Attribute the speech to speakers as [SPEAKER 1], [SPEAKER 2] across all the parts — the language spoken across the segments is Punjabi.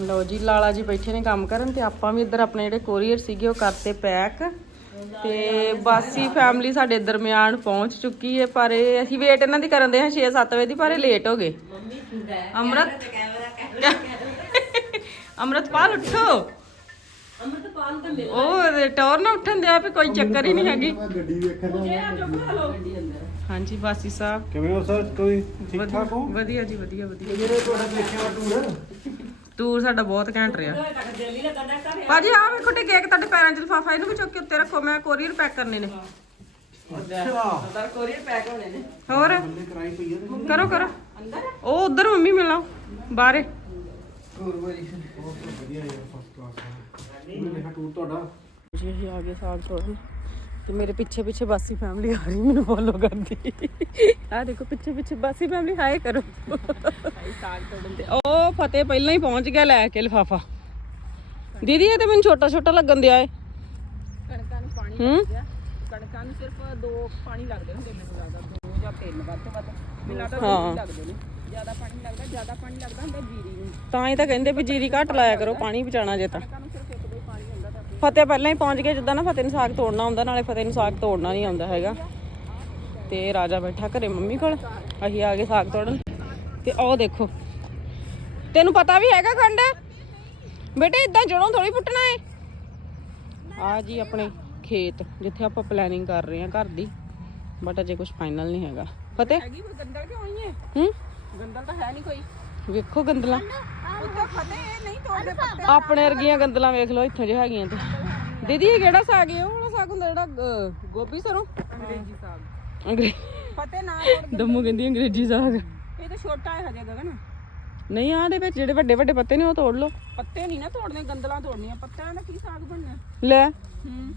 [SPEAKER 1] ਲਓ ਜੀ ਲਾਲਾ ਜੀ ਬੈਠੇ ਨੇ ਕੰਮ ਕਰਨ ਤੇ ਆਪਾਂ ਵੀ ਇੱਧਰ ਆਪਣੇ ਜਿਹੜੇ ਕੋਰੀਅਰ ਸੀਗੇ ਉਹ ਕਰਤੇ ਪੈਕ ਤੇ ਬਾਸੀ ਫੈਮਿਲੀ ਸਾਡੇ ਦਰਮਿਆਨ ਪਹੁੰਚ ਚੁੱਕੀ ਹੈ ਪਰ ਇਹ ਅਸੀਂ ਵੇਟ ਇਹਨਾਂ ਦੀ ਕਰਨ ਦੇ ਹਾਂ 6-7 ਵਜੇ ਦੀ ਪਰ ਇਹ ਲੇਟ ਹੋ ਗਏ। ਅਮਰਤ? ਅਮਰਤਪਾਲ ਉੱਠੋ। ਅਮਰਤਪਾਲ ਤਾਂ ਉਹ ਟੌਰ ਨਾ ਉੱਠਣ ਦਿਆ ਵੀ ਕੋਈ ਚੱਕਰ ਹੀ ਨਹੀਂ ਹੈਗੀ।
[SPEAKER 2] ਗੱਡੀ ਵੇਖਣ
[SPEAKER 1] ਹਾਂਜੀ ਬਾਸੀ ਸਾਹਿਬ।
[SPEAKER 2] ਕਿਵੇਂ ਹੋ ਸਰ? ਕੋਈ ਠੀਕ ਠਾਕ ਹੋ?
[SPEAKER 1] ਵਧੀਆ ਜੀ ਵਧੀਆ ਵਧੀਆ।
[SPEAKER 2] ਜਿਹੜੇ ਤੁਹਾਡਾ ਦੇਖਿਆ ਟੂਰ
[SPEAKER 1] ਟੂਰ ਸਾਡਾ ਬਹੁਤ ਘੈਂਟ ਰਿਹਾ। ਭਾਜੀ ਆ ਵੇਖੋ ਤੇ ਕੇਕ ਤੁਹਾਡੇ ਪੈਰਾਂ 'ਚ ਲਿਫਾਫਾ ਇਹਨੂੰ ਵੀ ਚੁੱਕ ਕੇ ਉੱਤੇ ਰੱਖੋ ਮੈਂ ਕੋਰੀਅਰ ਪੈਕ ਕਰਨੇ ਨੇ।
[SPEAKER 2] ਅੱਛਾ।
[SPEAKER 1] ਕੋਰੀਅਰ ਪੈਕ ਹੋਣੇ ਨੇ। ਹੋਰ?
[SPEAKER 2] ਹੈ
[SPEAKER 1] ਕਰੋ ਕਰੋ। ਉਹ ਉਧਰ ਮੰਮੀ ਮਿਲਣਾ ਬਾਹਰੇ।
[SPEAKER 2] ਵਧੀਆ ਯਾਰ ਫਸਟ ਕਲਾਸ ਮੈਂ ਦੇਖਿਆ ਟੂਰ ਤੁਹਾਡਾ।
[SPEAKER 1] ਜੀ ਅਸੀਂ ਆ ਗਏ ਸਾਗ ਤੋੜਨ ਤੇ ਮੇਰੇ ਪਿੱਛੇ ਪਿੱਛੇ ਬਾਸੀ ਫੈਮਿਲੀ ਆ ਰਹੀ ਮੈਨੂੰ ਫੋਲੋ ਕਰਦੀ। ਆ ਦੇਖੋ ਪਿੱਛੇ ਪਿੱਛੇ ਬਾਸੀ ਫੈਮਿਲੀ ਹਾਏ ਕਰੋ। ਉਹ ਫਤਿਹ ਪਹਿਲਾਂ ਹੀ ਪਹੁੰਚ ਗਿਆ ਲੈ ਕੇ ਲਿਫਾਫਾ। ਦੀਦੀ ਇਹ ਤੇ ਮੈਨੂੰ ਛੋਟਾ ਛੋਟਾ ਲੱਗਣ ਦਿਆ ਏ।
[SPEAKER 3] ਕਣਕਾਂ ਨੂੰ ਪਾਣੀ
[SPEAKER 1] ਹੂੰ?
[SPEAKER 3] ਲੱਗਦਾ ਕਣਕਾਂ ਨੂੰ ਸਿਰਫ ਦੋ ਪਾਣੀ ਲੱਗਦੇ ਹੁੰਦੇ ਮੈਨੂੰ ਲੱਗਦਾ ਦੋ ਜਾਂ ਤਿੰਨ ਵੱਧ ਤੋਂ ਵੱਧ। ਮੈਨੂੰ ਲੱਗਦਾ ਦੋ
[SPEAKER 1] ਹਾਂ।
[SPEAKER 3] ਹੀ। ਲੱਗਦੇ ਨੇ। ਜ਼ਿਆਦਾ ਪਾਣੀ ਲੱਗਦਾ ਜ਼ਿਆਦਾ ਪਾਣੀ ਲੱਗਦਾ ਹੁੰਦਾ ਜੀਰੀ ਨੂੰ।
[SPEAKER 1] ਤਾਂ ਹੀ ਤਾਂ ਕਹਿੰਦੇ ਵੀ ਜੀਰੀ ਘੱਟ ਲਾਇਆ ਕਰੋ ਪਾਣੀ ਬਚਾਣਾ ਜੇ ਤਾਂ।
[SPEAKER 3] ਕਣਕਾਂ ਨੂੰ ਸਿਰਫ ਇੱਕ ਦੋ ਹੀ ਪਾਣੀ ਹੁੰਦਾ ਤਾਂ
[SPEAKER 1] ਫਤਿਹ ਪਹਿਲਾਂ ਹੀ ਪਹੁੰਚ ਗਿਆ ਜਿੱਦਾਂ ਨਾ ਫਤਿਹ ਨੂੰ ਸਾਗ ਤੋੜਨਾ ਆਉਂਦਾ ਨਾਲੇ ਫਤਿਹ ਨੂੰ ਸਾਗ ਤੋੜਨਾ ਨਹੀਂ ਆਉਂਦਾ ਹੈਗਾ। ਤੇ ਰਾਜਾ ਬੈਠਾ ਘਰੇ ਮੰਮੀ ਕੋਲ ਅਸੀਂ ਆ ਗਏ ਸਾਗ ਤੋੜਨ। ਤੇ ਉਹ ਦੇਖੋ। ਤੈਨੂੰ ਪਤਾ ਵੀ ਹੈਗਾ ਖੰਡ? ਬੇਟੇ ਇਦਾਂ ਜੜੋਂ ਥੋੜੀ ਪੁੱਟਣਾ ਏ। ਆ ਜੀ ਆਪਣੇ ਖੇਤ ਜਿੱਥੇ ਆਪਾਂ ਪਲੈਨਿੰਗ ਕਰ ਰਹੇ ਹਾਂ ਘਰ ਦੀ। ਬਟ ਅਜੇ ਕੁਝ ਫਾਈਨਲ ਨਹੀਂ ਹੈਗਾ। ਫਤਿਹ?
[SPEAKER 3] ਹੈਗੀ ਕੋਈ ਗੰਦਲ ਕਿਉਂ ਨਹੀਂ ਹੈ
[SPEAKER 1] ਹੂੰ?
[SPEAKER 3] ਗੰਦਲ ਤਾਂ ਹੈ ਨਹੀਂ ਕੋਈ।
[SPEAKER 1] ਵੇਖੋ ਗੰਦਲਾਂ।
[SPEAKER 3] ਉੱਤੇ ਫਤੇ ਇਹ ਨਹੀਂ ਤੋੜਦੇ ਪੱਤੇ।
[SPEAKER 1] ਆਪਣੇ ਵਰਗੀਆਂ ਗੰਦਲਾਂ ਵੇਖ ਲਓ ਇੱਥੋਂ ਜੇ ਹੈਗੀਆਂ ਤੇ। ਦੀਦੀ ਇਹ ਕਿਹੜਾ ਸਾਗ ਹੈ? ਉਹ ਵਾਲਾ ਸਾਗ ਹੁੰਦਾ ਜਿਹੜਾ ਅਹ, ਗੋਭੀ ਸਰੋਂ?
[SPEAKER 3] ਅੰਗਰੇਜ਼ੀ ਸਾਗ।
[SPEAKER 1] ਅੰਗਰੇਜ਼ੀ
[SPEAKER 3] ਫਤੇ ਨਾ ਤੋੜ
[SPEAKER 1] ਦਮੂ ਕਹਿੰਦੀ ਅੰਗਰੇਜ਼ੀ ਸਾਗ।
[SPEAKER 3] ਇਹ ਤਾਂ ਛੋਟਾ ਹੈ ਹਜੇ ਗਗਨ।
[SPEAKER 1] ਨਹੀਂ ਆਹ ਦੇ ਵਿੱਚ ਜਿਹੜੇ ਵੱਡੇ ਵੱਡੇ ਪੱਤੇ ਨੇ ਉਹ ਤੋੜ ਲਓ।
[SPEAKER 3] ਪੱਤੇ ਨਹੀਂ ਨਾ ਤੋੜਨੇ ਗੰਦਲਾਂ ਤੋੜਨੀਆਂ। ਪੱਤਿਆਂ ਦਾ ਕੀ ਸਾਗ ਬਣਨਾ?
[SPEAKER 1] ਲੈ।
[SPEAKER 3] ਹੂੰ।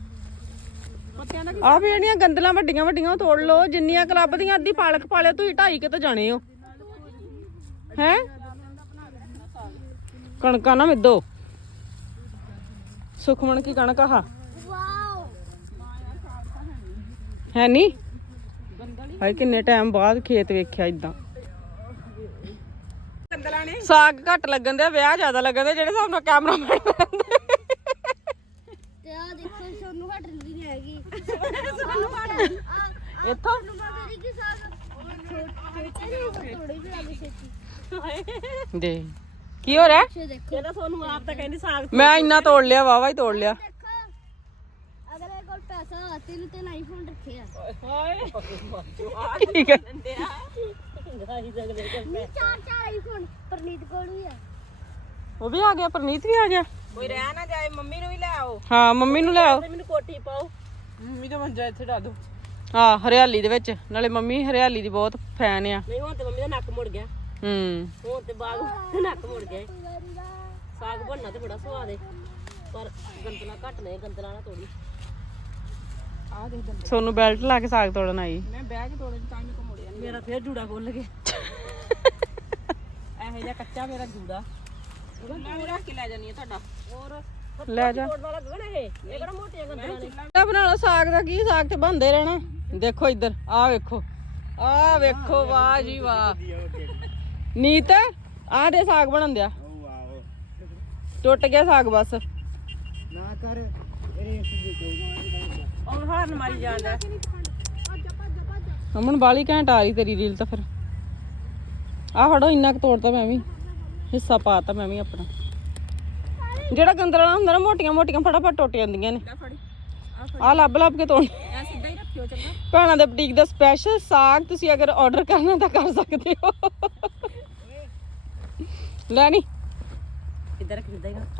[SPEAKER 3] ਪੱਤਿਆਂ ਦਾ ਕੀ
[SPEAKER 1] ਆਹ ਵੀ ਜਿਹੜੀਆਂ ਗੰਦਲਾਂ ਵੱਡੀਆਂ ਵੱਡੀਆਂ ਉਹ ਤੋੜ ਲਓ। ਜਿੰਨੀਆਂ ਕਲੱਬ ਦੀਆਂ ਅੱਧੀ ਪਾਲਕ ਪਾਲਿਆ ਤੁਸੀਂ ਢਾਈ ਕੇ ਤਾਂ ਜਾਣੇ ਹੋ। ਹੈ? ਕਣਕਾਂ ਨਾ ਮਿੱਦੋ। ਸੁਖਮਣ ਕੀ ਕਣਕ ਆਹ? ਹੈ ਨਹੀਂ ਹਾਏ, ਕਿੰਨੇ ਟਾਈਮ ਬਾਅਦ ਖੇਤ ਵੇਖਿਆ ਇਦਾਂ ਸਾਗ ਘੱਟ ਲੱਗਣ ਦੇ ਵਿਆਹ ਜ਼ਿਆਦਾ ਲੱਗਣ ਦੇ ਜਿਹੜੇ ਹਿਸਾਬ ਨਾਲ ਕੈਮਰਾਮੈਨ
[SPEAKER 4] ਤੇ ਆ ਦੇਖੋ ਸੋਨੂੰ ਘਟ ਨਹੀਂ ਹੈਗੀ
[SPEAKER 3] ਸਾਨੂੰ ਮਾਰ
[SPEAKER 1] ਇੱਥੋਂ?
[SPEAKER 4] ਸੋਨੂੰ ਕਹਿੰਦੀ ਸਾਗ ਛੋਟੇ ਨੇ ਥੋੜੇ ਵੀ ਲੱਗ ਛੇਤੀ
[SPEAKER 1] ਦੇ। ਕੀ ਹੋ ਰਿਹਾ?
[SPEAKER 4] ਦੇਖੋ।
[SPEAKER 3] ਇਹਦਾ ਤੁਹਾਨੂੰ ਆਪ ਤਾਂ ਕਹਿੰਦੀ ਸਾਗ
[SPEAKER 1] ਮੈਂ ਇੰਨਾ ਤੋੜ ਲਿਆ ਵਾਵਾ ਹੀ ਤੋੜ ਲਿਆ।
[SPEAKER 4] ਦੇਖੋ ਅਗਲੇ ਕੋਲ ਪੈਸਾ ਤਿੰਨ ਤਿੰਨ ਆਈਫੋਨ ਰੱਖੇ ਆ।
[SPEAKER 3] ਹਾਏ
[SPEAKER 1] ਠੀਕ ਹੈ।
[SPEAKER 4] ਨਹੀਂ ਚਾਰ ਚਾਰ ਆਈਫੋਨ ਪਰਨੀਤ ਕੋਲ ਵੀ ਆ।
[SPEAKER 1] ਉਹ ਵੀ ਆ ਗਿਆ ਪ੍ਰਨੀਤ ਵੀ ਆ ਗਿਆ।
[SPEAKER 3] ਕੋਈ ਰਹਿ ਨਾ ਜਾਏ ਮੰਮੀ ਨੂੰ ਵੀ ਲੈ ਆਓ।
[SPEAKER 1] ਹਾਂ ਮੰਮੀ ਨੂੰ ਲੈ ਆਓ।
[SPEAKER 3] ਤੇ ਮੈਨੂੰ ਕੋਟੀ ਪਾਓ। ਮੰਮੀ ਦਾ ਮੰਜਾ ਇੱਥੇ ਡਾ ਦੋ
[SPEAKER 1] ਹਾਂ ਹਰਿਆਲੀ ਦੇ ਵਿੱਚ। ਨਾਲੇ ਮੰਮੀ ਹਰਿਆਲੀ ਦੀ ਬਹੁਤ ਫੈਨ ਆ।
[SPEAKER 3] ਨਹੀਂ ਹੁਣ ਤੇ ਮੰਮੀ ਦਾ ਨੱਕ ਮੁੜ ਗਿਆ।
[SPEAKER 1] ਹੂੰ।
[SPEAKER 3] ਹੁਣ ਤੇ ਬਾਗ ਨੱਕ ਮੁੜ ਗਿਆ ਏ। ਸਾਗ ਬਣਨਾ ਤੇ ਬੜਾ ਸਵਾਦ ਏ। ਪਰ ਗੰਦਲਾ ਘੱਟ ਨੇ ਗੰਦਲਾ ਨਾ ਤੋੜੀ ਆ ਦੇਖ ਗੰਦਲਾ
[SPEAKER 1] ਸੋਨੂੰ ਬੈਲਟ ਲਾ ਕੇ ਸਾਗ ਤੋੜਨ ਆਈ।
[SPEAKER 3] ਮੈਂ ਬਹਿ ਕੇ ਤੋੜਨ ਤਾਂ ਕੋ ਮੁੜਿਆ ਮੇਰਾ ਫੇਰ ਜੂੜਾ ਖੁੱਲ ਗਿਆ। ਇਹੋ ਜਿਹਾ ਕੱਚਾ ਮੇਰਾ ਜੂੜਾ। ਉਹਦਾ ਜੂੜਾ ਰੱਖ ਕੇ ਲੈ ਜਾਨੀ ਆ ਤੁਹਾਡਾ। ਹੋਰ?
[SPEAKER 1] ਲੈ ਜਾ।
[SPEAKER 3] ਤੋੜ ਵਾਲਾ ਗਗਨ ਇਹ? ਇਹ ਕਿਹੜਾ ਮੋਟੀਆਂ ਗੰਦਲਾਂ ਨੇ?
[SPEAKER 1] ਆ ਬਣਾ ਲਓ ਸਾਗ ਦਾ ਕੀ? ਸਾਗ ਤੇ ਬੰਦੇ ਰਹਿਣਾ। ਦੇਖੋ ਇੱਧਰ ਆਹ ਵੇਖੋ। ਆਹ ਵੇਖੋ ਵਾਹ ਜੀ ਵਾਹ। ਨੀਤ ਆਹ ਦੇ ਸਾਗ ਬਣਨ ਦਿਆ। ਟੁੱਟ ਗਿਆ ਸਾਗ ਬਸ।
[SPEAKER 2] ਨਾ ਕਰ ਇਹ
[SPEAKER 3] ਔਰ ਹਾਰਨ ਮਾਰੀ ਜਾਂਦਾ।
[SPEAKER 1] ਅਮਨ ਬਾਲੀ ਘੈਂਟ ਆ ਰਹੀ ਤੇਰੀ ਰੀਲ ਤਾਂ ਫਿਰ। ਆ ਫੜੋ ਇੰਨਾ ਕੁ ਤੋੜਤਾ ਮੈਂ ਵੀ। ਹਿੱਸਾ ਪਾਤਾ ਮੈਂ ਵੀ ਆਪਣਾ। ਜਿਹੜਾ ਗੰਦਲਾ ਹੁੰਦਾ ਨਾ ਮੋਟੀਆਂ ਮੋਟੀਆਂ ਫਟਾਫਟ ਟੁੱਟ ਜਾਂਦੀਆਂ ਨੇ। ਆ ਲੱਭ ਲੱਭ ਕੇ ਤੋੜ।
[SPEAKER 3] ਐ ਸਿੱਧਾ ਹੀ ਰੱਖਿਓ ਚੰਗਾ।
[SPEAKER 1] ਭੈਣਾਂ ਦੇ ਬੁਟੀਕ ਦਾ ਸਪੈਸ਼ਲ ਸਾਗ ਤੁਸੀਂ ਅਗਰ ਆਰਡਰ ਕਰਨਾ ਤਾਂ ਕਰ ਸਕਦੇ ਹੋ। ਲੈ ਨੀ।
[SPEAKER 3] ਇੱਧਰ ਰੱਖ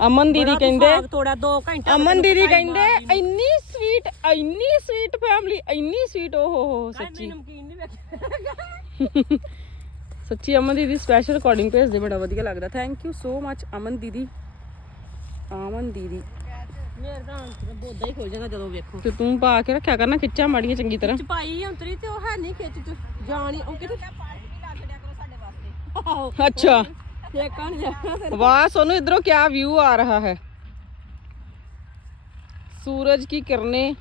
[SPEAKER 1] ਅਮਨ ਦੀਦੀ ਕਹਿੰਦੇ
[SPEAKER 3] ਤੋੜਿਆ 2 ਘੰਟੇ
[SPEAKER 1] ਅਮਨ ਦੀਦੀ ਕਹਿੰਦੇ ਇੰਨੀ ਸਵੀਟ ਇੰਨੀ ਸਵੀਟ ਫੈਮਿਲੀ ਇੰਨੀ ਸਵੀਟ ਓ ਹੋ ਹੋ ਸੱਚੀ।
[SPEAKER 3] ਨਮਕੀਨ ਨਹੀਂ
[SPEAKER 1] ਸੱਚੀ ਅਮਨ ਦੀਦੀ ਸਪੈਸ਼ਲ ਰਿਕਾਰਡਿੰਗ ਭੇਜਦੇ ਬੜਾ ਵਧੀਆ ਲੱਗਦਾ। ਥੈਂਕ ਯੂ ਸੋ ਮੱਚ ਅਮਨ ਦੀਦੀ। ਅਮਨ ਦੀਦੀ।
[SPEAKER 3] ਮੇਰੇ ਤਾਂ ਬੋਦਾ ਹੀ ਖੁੱਲ ਜਾਂਦਾ ਜਦੋਂ ਵੇਖੋ।
[SPEAKER 1] ਤੇ ਤੂੰ ਪਾ ਕੇ ਰੱਖਿਆ ਕਰਨਾ ਖਿੱਚਾਂ ਮਾੜੀਆਂ ਚੰਗੀ ਤਰ੍ਹਾਂ।
[SPEAKER 3] ਚਪਾਈ ਅੰਤਰੀ ਤੇ ਉਹ ਹੈ ਨਹੀਂ ਖਿੱਚ ਚ। ਜਾਣੀ ਉਹ ਕਿਤੇ ਪਾਣੀ ਵੀ ਲਾ ਛੜਿਆ ਕਰੋ ਸਾਡੇ ਵਾਸਤੇ।
[SPEAKER 1] ਅੱਛਾ।
[SPEAKER 3] ਠੇਕਾ ਨਹੀਂ ਜਾਣਾ ਫਿਰ
[SPEAKER 1] वाह सोनू इधरों क्या व्यू आ रहा है सूरज की किरणें